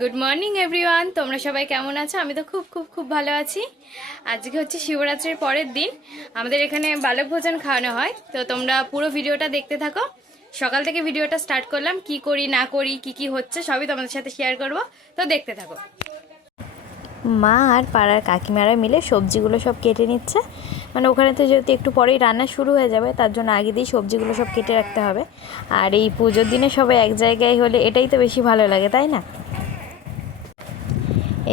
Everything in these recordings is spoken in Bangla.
গুড মর্নিং এভরিওয়ান, তোমরা সবাই কেমন আছো? আমি তো খুব খুব খুব ভালো আছি। আজকে হচ্ছে শিবরাত্রির পরের দিন। আমাদের এখানে বালক ভোজন খাওয়ানো হয়, তো তোমরা পুরো ভিডিওটা দেখতে থাকো। সকাল থেকে ভিডিওটা স্টার্ট করলাম, কি করি না করি কি কি হচ্ছে সবই তোমাদের সাথে শেয়ার করব, তো দেখতে থাকো। মা আর পাড়ার কাকিমারা মিলে সবজিগুলো সব কেটে নিচ্ছে। মানে ওখানে তো যেহেতু একটু পরেই রান্না শুরু হয়ে যাবে, তার জন্য আগে দিয়েই সবজিগুলো সব কেটে রাখতে হবে। আর এই পুজোর দিনে সবাই এক জায়গায় হলে এটাই তো বেশি ভালো লাগে, তাই না?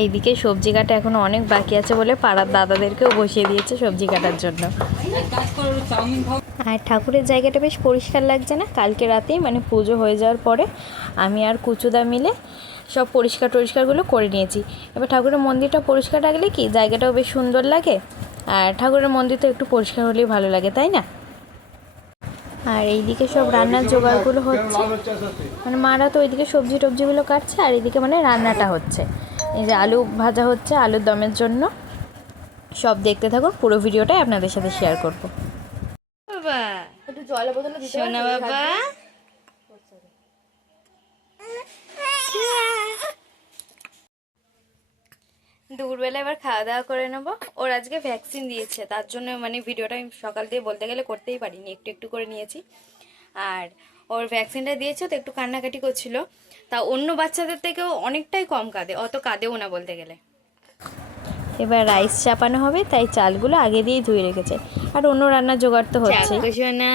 এইদিকে সবজি কাটা এখনও অনেক বাকি আছে বলে পাড়ার দাদাদেরকেও বসিয়ে দিয়েছে সবজি কাটার জন্য। আর ঠাকুরের জায়গাটা বেশ পরিষ্কার লাগছে না? কালকে রাতেই মানে পুজো হয়ে যাওয়ার পরে আমি আর কুচুদা মিলে সব পরিষ্কারগুলো করে নিয়েছি। এবার ঠাকুরের মন্দিরটা পরিষ্কার রাখলে কি জায়গাটাও বেশ সুন্দর লাগে, আর ঠাকুরের মন্দির তো একটু পরিষ্কার হলেই ভালো লাগে, তাই না? আর এইদিকে সব রান্নার জোগাড়গুলো হচ্ছে, মানে মারা তো ওইদিকে সবজিগুলো কাটছে আর এইদিকে মানে রান্নাটা হচ্ছে। এই যে আলু ভাজা হচ্ছে আলুর দমের জন্য। সব দেখতে থাকুন, পুরো ভিডিওটাই আপনাদের সাথে শেয়ার করবো। বাবা সোনা বাবা, দুপুরবেলা এবার খাওয়া দাওয়া করে নেবো। ওর আজকে ভ্যাকসিন দিয়েছে, তার জন্য মানে ভিডিওটা আমি সকাল দিয়ে বলতে গেলে করতেই পারিনি, একটু একটু করে নিয়েছি। আর ওর ভ্যাকসিনটা দিয়েছে তো একটু কান্নাকাটি করছিল, তা অন্য বাচ্চাদের থেকেও অনেকটাই কম কাঁদে, অত কাঁদেও না বলতে গেলে। এবার রাইস চাপানো হবে, তাই চালগুলো আগে দিয়েই ধুয়ে রেখেছে। আর অন্য রান্নার জোগাড় তো হচ্ছে। সোনা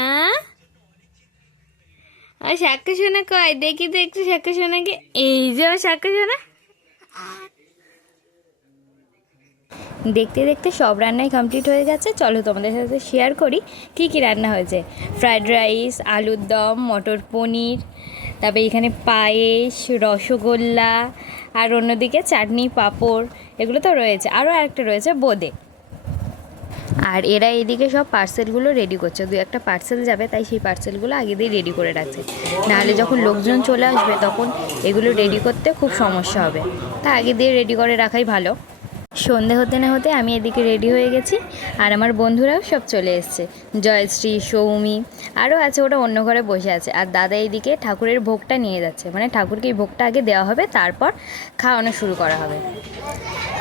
আর সাক্ষ্য সোনা কয় দেখি তো একটু সাক্ষ্য সোনাকে। এই যে সাক্ষ্য সোনা দেখতে দেখতে সব রান্নাই কমপ্লিট হয়ে গেছে। চলো তোমাদের সাথে শেয়ার করি কি কি রান্না হয়েছে। ফ্রায়েড রাইস, আলুর দম, মটর পনির, তারপরে এখানে পায়েস, রসগোল্লা, আর অন্যদিকে চাটনি, পাঁপড়, এগুলো তো রয়েছে। আরও আরেকটা রয়েছে বোঁদে। আর এরা এদিকে সব পার্সেলগুলো রেডি করছে, দু একটা পার্সেল যাবে, তাই সেই পার্সেলগুলো আগে দিয়ে রেডি করে রাখছে। নাহলে যখন লোকজন চলে আসবে তখন এগুলো রেডি করতে খুব সমস্যা হবে, তা আগে দিয়ে রেডি করে রাখাই ভালো। সন্ধে হতে না হতে আমি এদিকে রেডি হয়ে গেছি, আর আমার বন্ধুরাও সব চলে এসছে। জয়শ্রী, সৌমি, আরও আছে, ওরা অন্য ঘরে বসে আছে। আর দাদা এইদিকে ঠাকুরের ভোগটা নিয়ে যাচ্ছে, মানে ঠাকুরকে এই ভোগটা আগে দেওয়া হবে, তারপর খাওয়ানো শুরু করা হবে।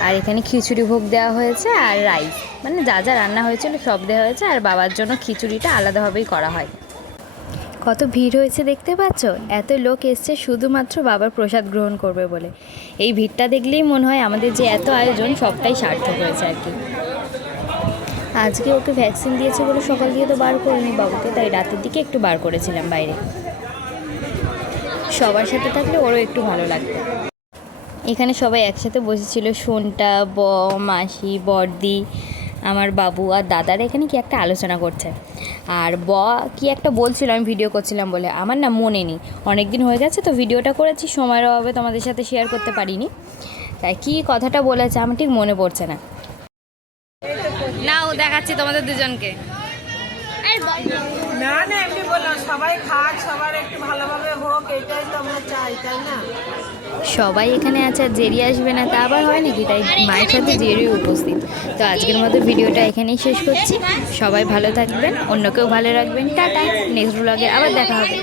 আর এখানে খিচুড়ি ভোগ দেওয়া হয়েছে আর রাইস, মানে যা যা রান্না হয়েছিল সব দেওয়া হয়েছে। আর বাবার জন্য খিচুড়িটা আলাদাভাবেই করা হয়। কত ভিড় হয়েছে দেখতে পাচ্ছ, এত লোক এসছে শুধুমাত্র বাবার প্রসাদ গ্রহণ করবে বলে। এই ভিড়টা দেখলেই মনে হয় আমাদের যে এত আয়োজন সবটাই সার্থক হয়েছে আর কি। আজকে ওকে ভ্যাকসিন দিয়েছে বলে সকাল দিয়ে তো বার করিনি বাবুকে, তাই রাতের দিকে একটু বার করেছিলাম বাইরে। সবার সাথে থাকলে ওরও একটু ভালো লাগবে। এখানে সবাই একসাথে বসেছিল, সোনটা, মাসি, বড়দি, আমার বাবু আর দাদারা এখানে কি একটা আলোচনা করছে। আর কি একটা বলছিল, আমি ভিডিও করছিলাম বলে আমার না মনে নেই, অনেক দিন হয়ে গেছে তো ভিডিওটা করেছি, সময়ের অভাবে তোমাদের সাথে শেয়ার করতে পারিনি, তাই কি কথাটা বলেছে আমার ঠিক মনে পড়ছে না। নাও দেখাচ্ছি তোমাদের দুজনকে। না না, এমনি বললাম সবাই খাক, সবার একটু ভালোভাবে হোক, এটাই তো আমরা চাই, তাই না? সবাই এখানে আছে আর জেরি আসবে না তা আবার হয় নাকি, তাই মায়ের সাথে জেরিও উপস্থিত। তো আজকের মতো ভিডিওটা এখানেই শেষ করছি। সবাই ভালো থাকবেন, অন্যকেও ভালো রাখবেন। টাটা, নেক্সট ব্লগে আবার দেখা হবে।